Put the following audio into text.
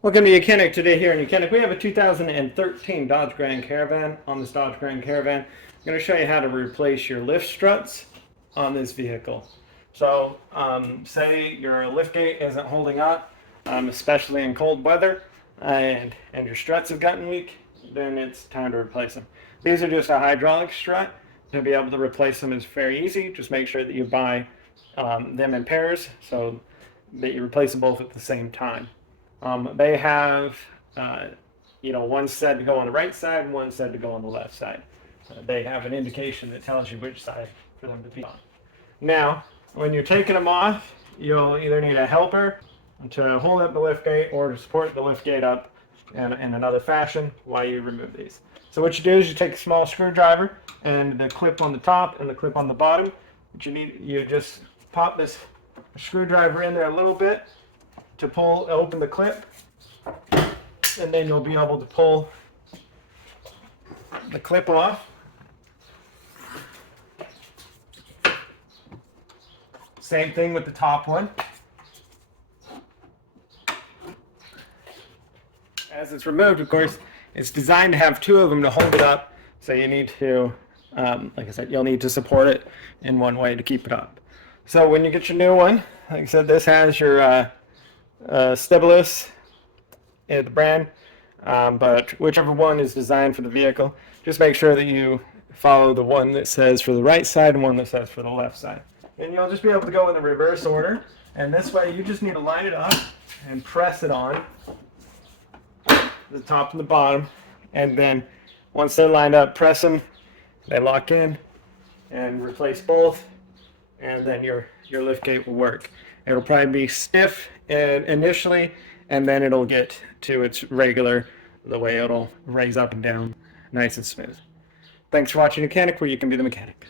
Welcome to YOUCANIC. Today here in YOUCANIC we have a 2013 Dodge Grand Caravan. On this Dodge Grand Caravan, I'm going to show you how to replace your lift struts on this vehicle. So say your lift gate isn't holding up, especially in cold weather, and your struts have gotten weak, then it's time to replace them. These are just a hydraulic strut. To be able to replace them is very easy. Just make sure that you buy them in pairs so that you replace them both at the same time. They have, one set to go on the right side and one set to go on the left side. They have an indication that tells you which side for them to be on. Now, when you're taking them off, you'll either need a helper to hold up the lift gate or to support the lift gate up in another fashion while you remove these. So what you do is you take a small screwdriver and the clip on the top and the clip on the bottom. You just pop this screwdriver in there a little bit to open the clip, and then you'll be able to pull the clip off. Same thing with the top one. As it's removed, of course, it's designed to have two of them to hold it up, so you need to, like I said, you'll need to support it in one way to keep it up. So when you get your new one, like I said, this has your Stabilis, the brand, but whichever one is designed for the vehicle, just make sure that you follow the one that says for the right side and one that says for the left side. And you'll just be able to go in the reverse order, and this way you just need to line it up and press it on the top and the bottom, and then once they're lined up, press them, they lock in, and replace both, and then your lift gate will work. It'll probably be stiff initially, and then it'll get to its regular, the way it'll raise up and down nice and smooth. Thanks for watching YOUCANIC, where you can be the mechanic.